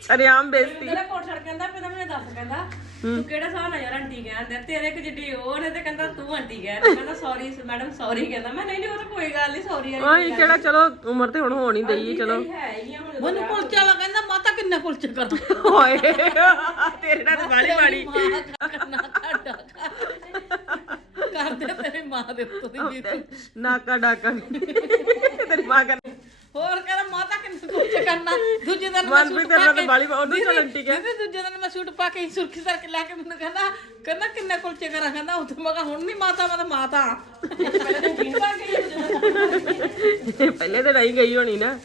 [SPEAKER 1] ਸਰਿਆਮ ਬੇਇੱਜ਼ਤੀ।
[SPEAKER 3] ਤੇਰਾ ਕੋਟ ਛੜ ਕਹਿੰਦਾ ਪਹਿਲਾਂ ਮੈਨੂੰ ਦੱਸ ਕਹਿੰਦਾ ਤੂੰ ਕਿਹੜੇ ਹਿਸਾਬ ਨਾਲ ਯਾਰ ਆਂਟੀ ਕਹਿੰਦਾ ਤੇਰੇ ਇੱਕ ਜਿੱਡੀ ਉਹ ਨੇ ਤੇ ਕਹਿੰਦਾ ਤੂੰ ਆਂਟੀ ਕਹਿੰਦਾ ਕਹਿੰਦਾ ਸੌਰੀ ਮੈਡਮ ਸੌਰੀ ਕਹਿੰਦਾ। ਮੈਂ ਨਹੀਂ ਨਹੀਂ ਉਹ ਤਾਂ ਕੋਈ ਗੱਲ ਨਹੀਂ ਸੌਰੀ ਆ
[SPEAKER 1] ਆਈ ਕਿਹੜਾ ਚਲੋ ਉਮਰ ਤੇ ਹੁਣ ਹੋਣੀ ਦਈ ਚਲੋ।
[SPEAKER 3] ਹੈ ਹੀ ਆ ਹੁਣ
[SPEAKER 6] ਮੈਨੂੰ ਕੁਲਚੇ ਵਾਲਾ ਕਹਿੰਦਾ ਮਾਤਾ ਕਿੰਨੇ ਕੁਲਚੇ ਕਰਾਂ
[SPEAKER 1] ਓਏ ਤੇਰੇ ਨਾਲ ਗਾਲੀ ਮਾੜੀ
[SPEAKER 6] ਕਰਨਾ ਘਾਟਾ ਕਰਦੇ ਤੇਰੀ ਮਾਂ ਦੇ ਉੱਤੋਂ ਦੀ ਵੀ।
[SPEAKER 1] ਨਾਕਾ ਡਾਕਾ ਤੇਰੀ ਮਾਂ ਕਰ
[SPEAKER 6] ਹੋਰ ਕਹਿੰਦਾ ਮਾਤਾ ਕਿੰਨੇ ਕੁਲਚੇ ਕਰਨਾ? ਦੂਜੇ ਦਿਨ ਮੈਂ
[SPEAKER 1] ਮਨਪ੍ਰੀਤ
[SPEAKER 6] ਸੂਟ
[SPEAKER 1] ਤੇਰੇ
[SPEAKER 6] ਪਾ
[SPEAKER 1] ਨਾਲ
[SPEAKER 6] ਕੇ
[SPEAKER 1] ਬਾਲੀ ਉਹਨੂੰ ਚੱਲ ਆਂਟੀ ਕਹਿ
[SPEAKER 6] ਕਹਿੰਦੇ ਦੂਜੇ ਦਿਨ ਮੈਂ ਸੂਟ ਪਾ ਕੇ ਸੁਰਖੀ ਸਰ ਕੇ ਲੈ ਕੇ ਮੈਨੂੰ ਕਹਿੰਦਾ ਕਹਿੰਦਾ ਕਿੰਨੇ ਕੁਲਚੇ ਕਰਾਂ? ਕਹਿੰਦਾ ਉੱਥੇ ਮੈਂ ਕਿਹਾ ਹੁਣ ਨਹੀਂ ਮਾਤਾ ਮੈਂ ਤਾਂ ਮਾਤਾ।
[SPEAKER 3] ਪਹਿਲੇ ਤਾਂ ਜੀਨ ਪਾ ਕੇ ਆਈ ਜਦੋਂ
[SPEAKER 1] ਪਹਿਲੇ ਤੇ ਰਹੀ ਗਈ ਹੋਣੀ ਨਾ।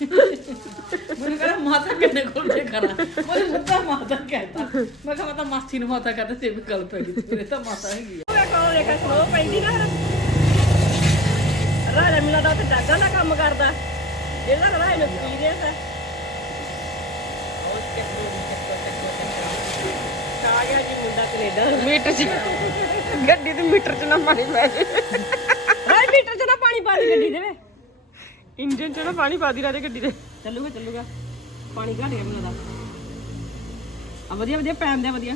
[SPEAKER 6] ਮੈਨੂੰ ਕਹਿੰਦਾ ਮਾਤਾ ਕਿੰਨੇ ਕੁਲਚੇ ਕਰਾਂ? ਮੈਨੂੰ ਸੱਚਾ ਮਾਤਾ ਕਹਿੰਦਾ ਮੈਂ ਕਿਹਾ ਮੈਂ ਤਾਂ ਮਾਸੀ ਨੂੰ ਮਾਤਾ ਕਹਿੰਦਾ ਤੇ ਵੀ ਗੱਲ ਪੈ ਗਈ ਮੇਰੇ ਤਾਂ ਮਾਤਾ ਹੈਗੀ ਆ।
[SPEAKER 3] ਕੌਣ ਦੇਖਾ ਸਲੋ ਪੈਂਦੀ ਨਾ ਰਾਜਾ ਮਿਲਾ ਦਾ ਤੇ ਡਾਗਾ ਦਾ ਕੰਮ ਕਰਦਾ। ਇਹਦਾ ਨਾ ਇਹਨੂੰ ਐਕਸਪੀਰੀਅੰਸ ਹੈ। ਆ ਗਿਆ ਜੀ ਮੁੰਡਾ ਕੈਨੇਡਾ।
[SPEAKER 1] ਮੀਟਰ ਚ ਗੱਡੀ ਦੇ ਮੀਟਰ ਚ ਨਾ ਪਾਣੀ ਪੈ ਜੇ।
[SPEAKER 3] ਹਾਏ ਮੀਟਰ 'ਚ ਨਾ ਪਾਣੀ ਪਾ ਦੀ ਗੱਡੀ ਦੇ ਵੇ।
[SPEAKER 1] ਇੰਜਨ ਚ ਨਾ ਪਾਣੀ ਪਾ ਦੀ ਰਾਜੇ ਗੱਡੀ ਦੇ।
[SPEAKER 3] ਚੱਲੂਗਾ ਚੱਲੂਗਾ। ਪਾਣੀ ਘਟ ਗਿਆ ਮੈਨੂੰ ਦਾ ਆ ਵਧੀਆ ਵਧੀਆ ਪੈਨ ਦੇ ਵਧੀਆ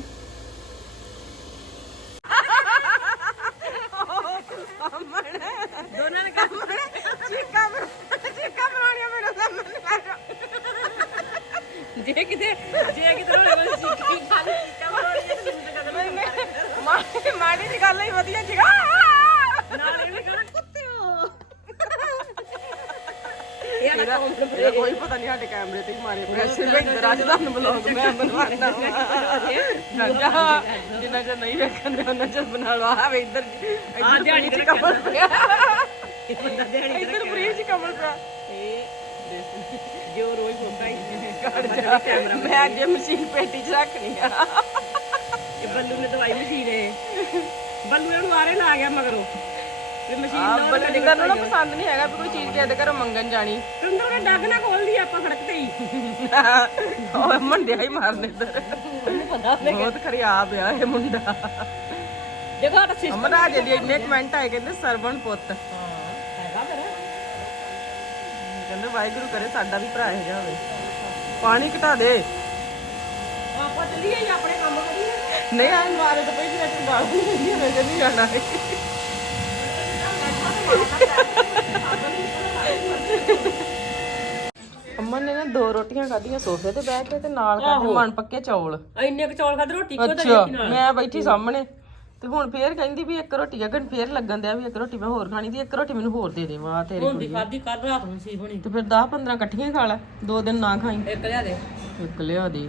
[SPEAKER 3] ਦੋਨਾਂ ਨੇ ਕੰਮ
[SPEAKER 1] ਚੀਕਾ ਚੀਕਾ ਬਣਾਉਣੀਆਂ ਮੇਰੇ ਸਾਹਮਣੇ
[SPEAKER 3] ਜੇ ਕਿਤੇ ਜੇ ਕਿਤੇ ਹੋਲੇ ਕੋਲ ਸਿੱਖੀ ਖਾਲੀ ਚੀਕਾਂ ਬਣਾਉਣੀਆਂ ਤੇ ਮੈਨੂੰ ਤਾਂ ਕਦਮ
[SPEAKER 1] ਮਾੜੀ ਮਾੜੀ ਦੀ ਗੱਲ ਹੀ ਵਧੀਆ ਸੀਗਾ
[SPEAKER 3] ਨਾਲ ਇਹ ਵੀ ਕਹਿਣਾ ਕੁੱਤੇ ਹੋ ਇਹ
[SPEAKER 1] ਇਹਦਾ ਇਹਦਾ ਕੋਈ ਪਤਾ ਨਹੀਂ ਸਾਡੇ ਕੈਮਰੇ ਤੇ ਹੀ ਮਾਰੇ ਪ੍ਰੈਸ਼ਰ ਬਲੌਗ ਮੈਂ ਬਣਵਾਣਾ ਰਾਜਾ ਜਿੰਨਾ ਚਿਰ ਨਹੀਂ ਵੇਖਣ ਦੇ ਉਹਨਾਂ ਚਿਰ ਬਣਾ ਲਓ ਆ ਵੇ ਇੱਧਰ
[SPEAKER 3] ਆ ਦਿਹਾੜੀ
[SPEAKER 1] ਇੱਧਰ
[SPEAKER 3] ਤੇ
[SPEAKER 1] ਕਮਲ ਪਿਆ।
[SPEAKER 3] ਇਹ ਬੰਦਾ ਦਿਹਾੜੀ
[SPEAKER 1] ਇੱਧਰ ਫ੍ਰੀ ਚ ਕਮਲ ਪਿਆ।
[SPEAKER 3] ਇਹ ਜੋ ਰੋਜ਼ ਫੋਕਾ ਹੀ
[SPEAKER 1] ਕੱਢ ਜਾ। ਮੈਂ ਅੱਜ ਇਹ ਮਸ਼ੀਨ ਪੇਟੀ ਚ ਰੱਖਣੀ ਆ
[SPEAKER 3] ਇਹ ਬੱਲੂ ਨੇ ਦਵਾਈ ਮਸ਼ੀਨ ਹੈ ਬੱਲੂ ਇਹਨੂੰ ਆਰੇ ਲਾ ਗਿਆ ਮਗਰੋਂ। ਵੀ ਮਸ਼ੀਨ
[SPEAKER 1] ਆ
[SPEAKER 3] ਨਾਲ
[SPEAKER 1] ਬਲਜਿੰਦਰ ਨੂੰ ਨਾ ਪਸੰਦ ਨਹੀਂ ਹੈਗਾ ਵੀ ਕੋਈ ਚੀਜ਼ ਕਿਸੇ ਦੇ ਘਰੋਂ ਮੰਗਣ ਜਾਣੀ।
[SPEAKER 3] ਕੰਦਰ ਨੇ ਡੱਗ ਨਾ ਖੋਲਦੀ ਆਪਾਂ ਸੜਕ ਤੇ ਹੀ।
[SPEAKER 1] ਉਹ ਮੰਡਿਆ ਹੀ ਮਾਰਨੇ ਇੱਧਰ। ਬਹੁਤ ਖਰਿਆਬ ਆ ਇਹ ਮੁੰਡਾ।
[SPEAKER 3] ਦੇਖੋ ਸਾਡਾ ਸਿਸਟਮ
[SPEAKER 1] ਅਮਰਾਜ ਦੇ ਇੰਨੇ ਕਮੈਂਟ ਆਏ ਕਹਿੰਦੇ ਸਰਵਣ ਪੁੱਤ।
[SPEAKER 3] ਹੈਗਾ ਫਿਰ।
[SPEAKER 1] ਕਹਿੰਦੇ ਵਾਹਿਗੁਰੂ ਕਰੇ ਸਾਡਾ ਵੀ ਭਰਾ ਇਹ ਜਾਵੇ ਪਾਣੀ ਘਟਾ ਦੇ।
[SPEAKER 3] ਆਪਾਂ ਚੱਲੀਏ ਜੀ ਆਪਣੇ ਕੰਮ ਕਰੀਏ।
[SPEAKER 1] ਨਹੀਂ ਆ ਮਾਰੇ ਤਾਂ ਪਹਿਲੀ ਵਿੱਚ ਗਾਲ ਨਹੀਂ ਹੁੰਦੀ ਹਲੇ ਤੇ ਨਹੀਂ ਜਾਣਾ। ਅਮਨ ਨੇ ਨਾ ਦੋ ਰੋਟੀਆਂ ਖਾਧੀਆਂ ਸੋਫੇ ਤੇ ਬੈਠ ਕੇ ਤੇ ਨਾਲ ਖਾਦੇ ਮਨ ਪੱਕੇ ਚੌਲ।
[SPEAKER 3] ਇੰਨੇ ਕੁ ਚੌਲ ਖਾਦੇ ਰੋਟੀ ਕੋ ਤਾਂ
[SPEAKER 1] ਅੱਛਾ ਮੈਂ ਬੈਠੀ ਸਾਹਮਣੇ ਤੇ ਹੁਣ ਫੇਰ ਕਹਿੰਦੀ ਵੀ ਇੱਕ ਰੋਟੀ ਅਗਨ ਫੇਰ ਲੱਗਣ ਦਿਆ ਵੀ ਇੱਕ ਰੋਟੀ ਮੈਂ ਹੋਰ ਖਾਣੀ ਦੀ ਇੱਕ ਰੋਟੀ ਮੈਨੂੰ ਹੋਰ ਦੇ ਦੇ ਵਾਹ ਤੇਰੀ
[SPEAKER 3] ਹੁੰਦੀ ਖਾਦੀ ਕੱਲ ਰਾਤ ਨੂੰ ਸੀ ਹੋਣੀ।
[SPEAKER 1] ਤੇ ਫਿਰ 10 15 ਇਕੱਠੀਆਂ ਖਾ ਲੈ ਦੋ ਦਿਨ ਨਾ ਖਾਈ।
[SPEAKER 3] ਇੱਕ ਲਿਆ ਦੇ।
[SPEAKER 1] ਇੱਕ ਲਿਆ ਦੇ।